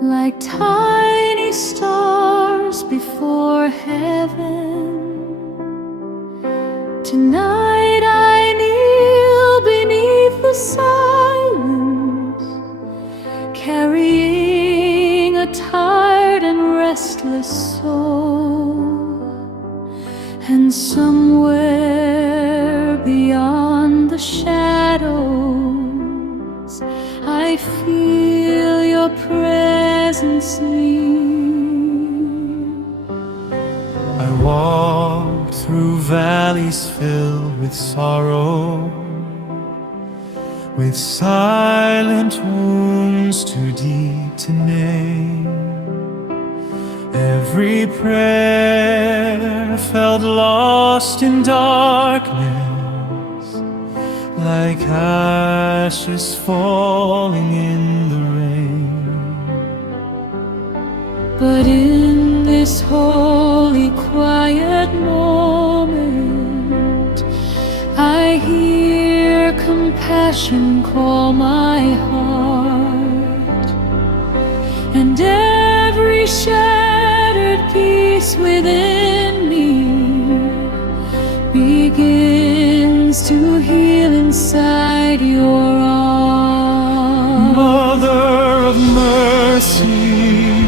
like tiny stars before heaven. Tonight I kneel beneath the silence, carrying a tired and restless soul. And somewhere beyond the shadows, I feel your presence near. I walk through valleys filled with sorrow, with silent wounds too deep to name. Every prayer felt lost in darkness, like ashes falling in the rain. But in this holy quiet moment, I hear compassion call my heart, and every shattered piece within me begins to heal inside your arms. Mother of mercy,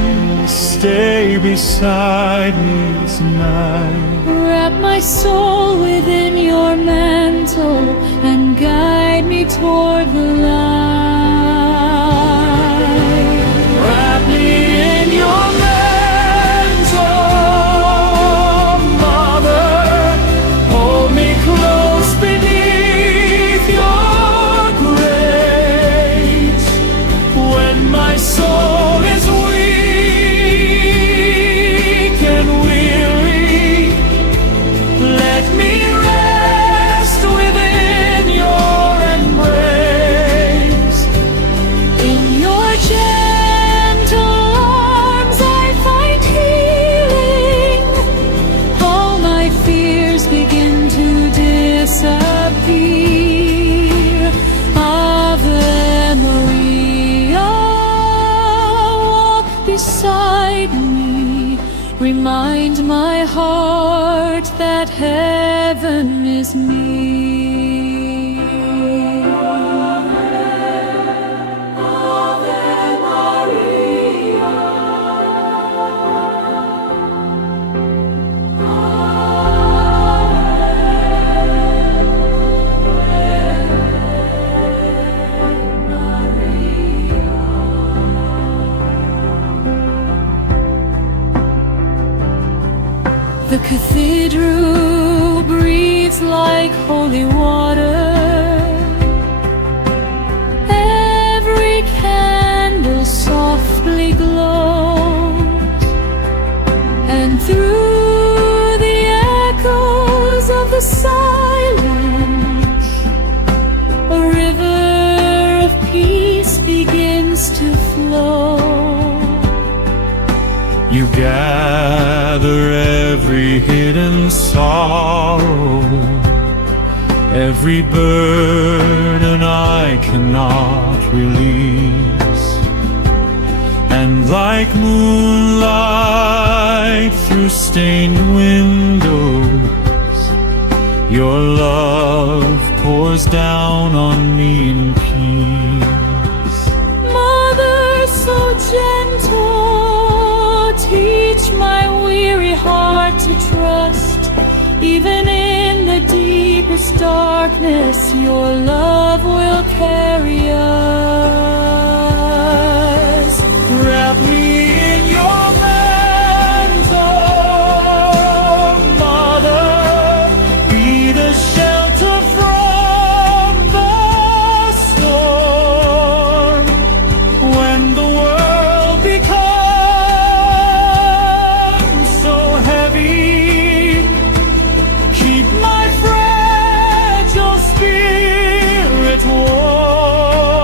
stay beside me tonight. Wrap my soul within your mantle and guide me toward the light. Wrap me in your mantle, Mother. Hold me close beneath your grace. When my soul is weak and weary, let me rest within your embrace. In your gentle arms I find healing. All my fears begin to disappear. Ave Maria, walk beside me. Remind my heart that heaven is near. The cathedral breathes like holy water. Every candle softly glows, and through the echoes of the silence, a river of peace begins to flow. You gather every hidden sorrow, every burden I cannot release, and like moonlight through stained windows, your love pours down on me in peace. Mother so gentle, teach my weary heart to trust. Even in the deepest darkness, your love will carry us. Wrap me in your mantle, Mother. Be the shelter from the storm. When the world becomes so heavy, keep my fragile spirit warm.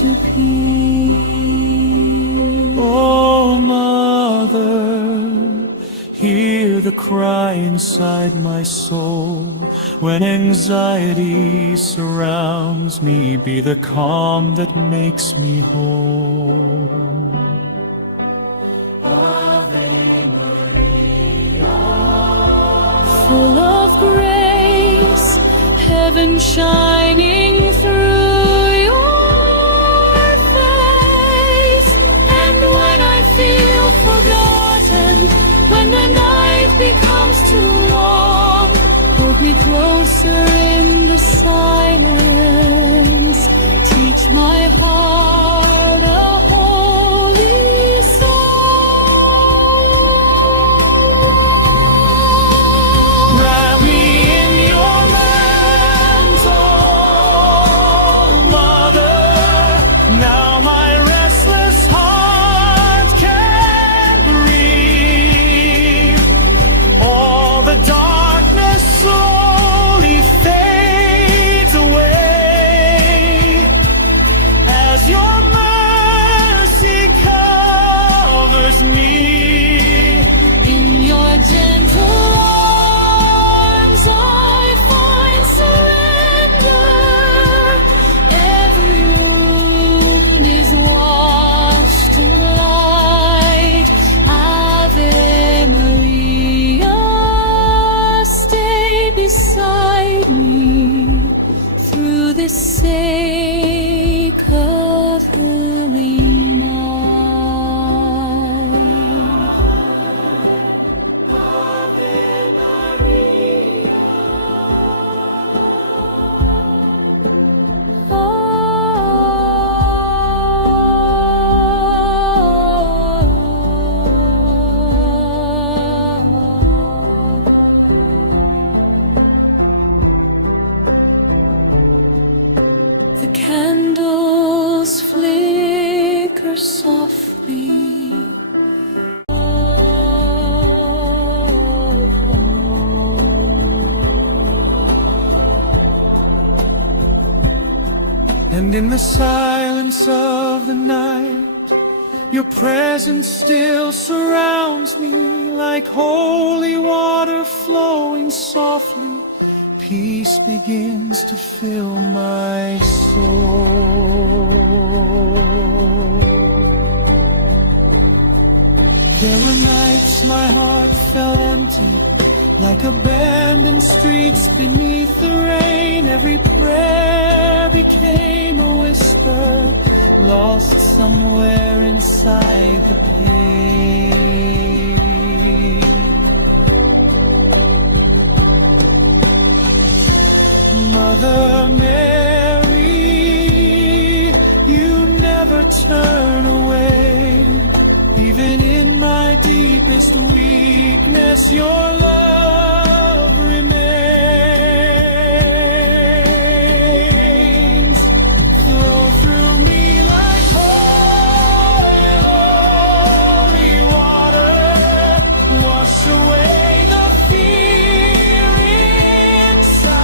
to peace. Oh, Mother, hear the cry inside my soul. When anxiety surrounds me, be the calm that makes me whole. Full of grace, heaven shining through your face. And when I feel forgotten, when the night becomes too long, hold me closer in the silence. Teach my heart a holy song. Wrap me in your mantle, Mother. Now my restless heart can breathe. All the darkness slowly fades away as your mercy covers me. In your gentle arms I find surrender. Every wound is washed in light. Ave Maria, stay beside me through this sake of holy night. The candles flicker softly. And in the silence of the night, your presence still surrounds me like holy water flowing softly. Peace begins to fill my soul. There were nights my heart felt empty, like abandoned streets beneath the rain. Every prayer became a whisper, lost somewhere inside the pain. Mother Mary, you never turn away. Even in my deepest weakness, your love remains. Flow through me like holy water. Wash away the fear inside.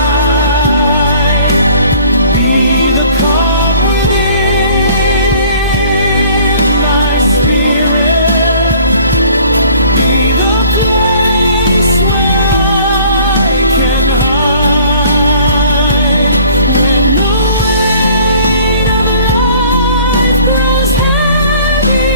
Be the calm within my spirit. Be the place where I can hide. When the weight of life grows heavy,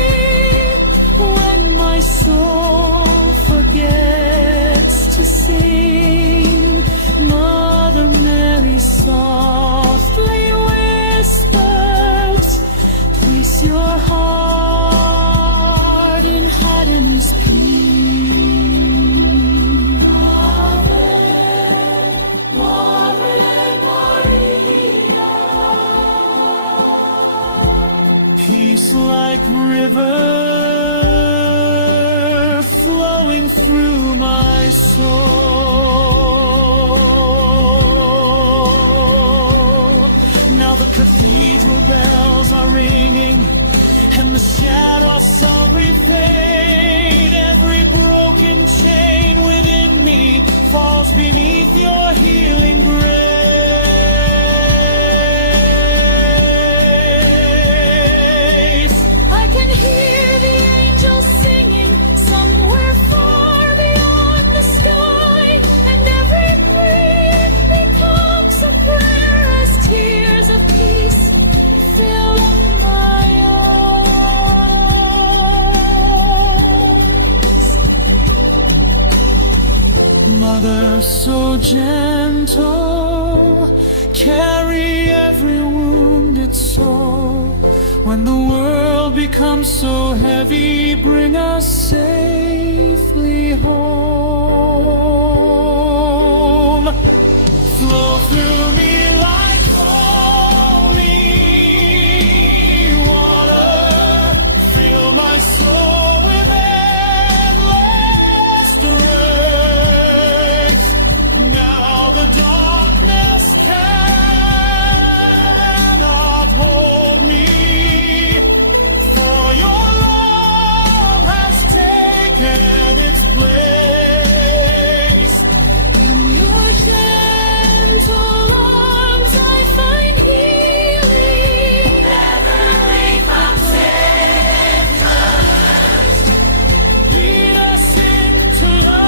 when my soul forgets to sing, Mother Mary softly whispers, place your heart in heaven's peace. Peace like river flowing through my soul. Now the cathedral bells are ringing, and the shadows slowly fade. Every broken chain within me falls beneath your healing grace. Mother so gentle, carry every wounded soul. When the world becomes so heavy, bring us safely home. Flow through me like holy water, fill my soul with endless strength. Now the darkness cannot hold me, for your love has taken its place. In your gentle arms I find healing. Never leave from Lead us into love,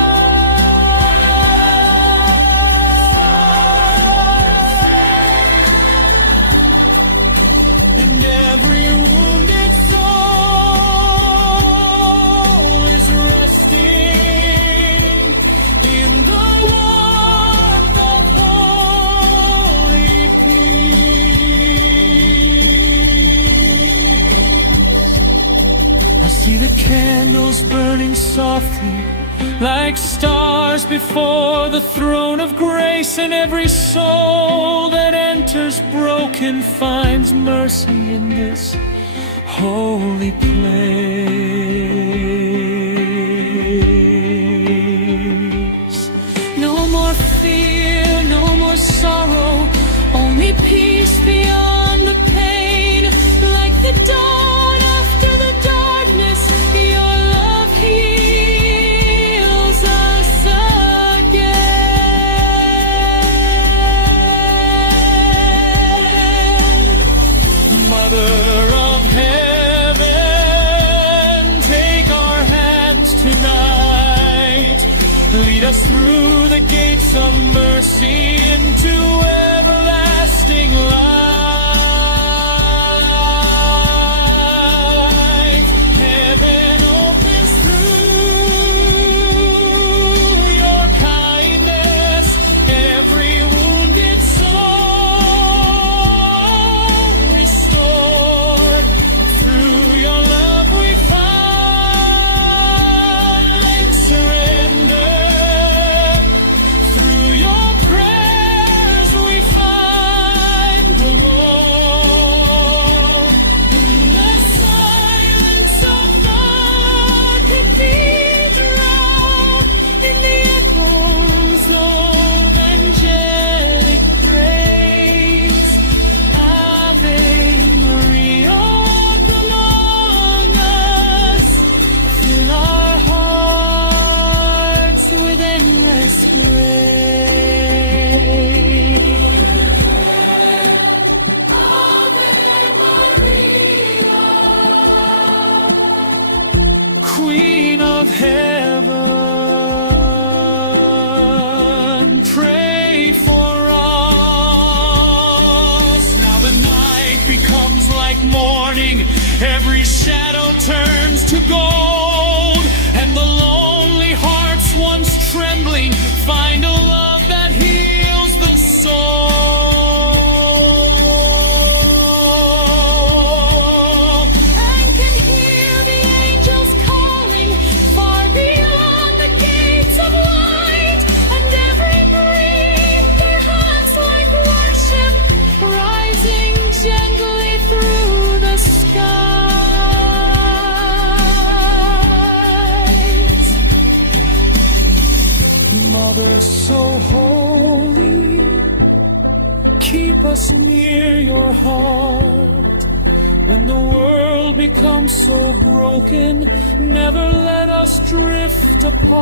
and every wounded soul is resting in the warmth of holy peace. I see the candles burning softly like stars before the throne of grace, and every soul that enters broken finds mercy in this holy place. No more fear, no more sorrow, only peace beyond the pain. Like the dawn after the darkness, your love heals us again. Mother of heaven, take our hands tonight. Lead us through the gates of mercy into everlasting light. Heaven opens through your kindness, every wounded soul restored. Through your love we find surrender. Through your prayers we find the Lord. In the silence of the cathedral, in the echoes of angelic praise, Ave Maria, walk among us, fill our hearts with endless grace. Queen of heaven, pray for us. Now the night becomes like morning, every shadow turns to gold, and the lonely hearts once trembling find a love that heals the soul. And can hear the angels calling far beyond the gates of light, and every breath their hands like worship, rising gently through the skies. Mother so holy, keep us near your heart. When the world becomes so broken, never let us drift apart.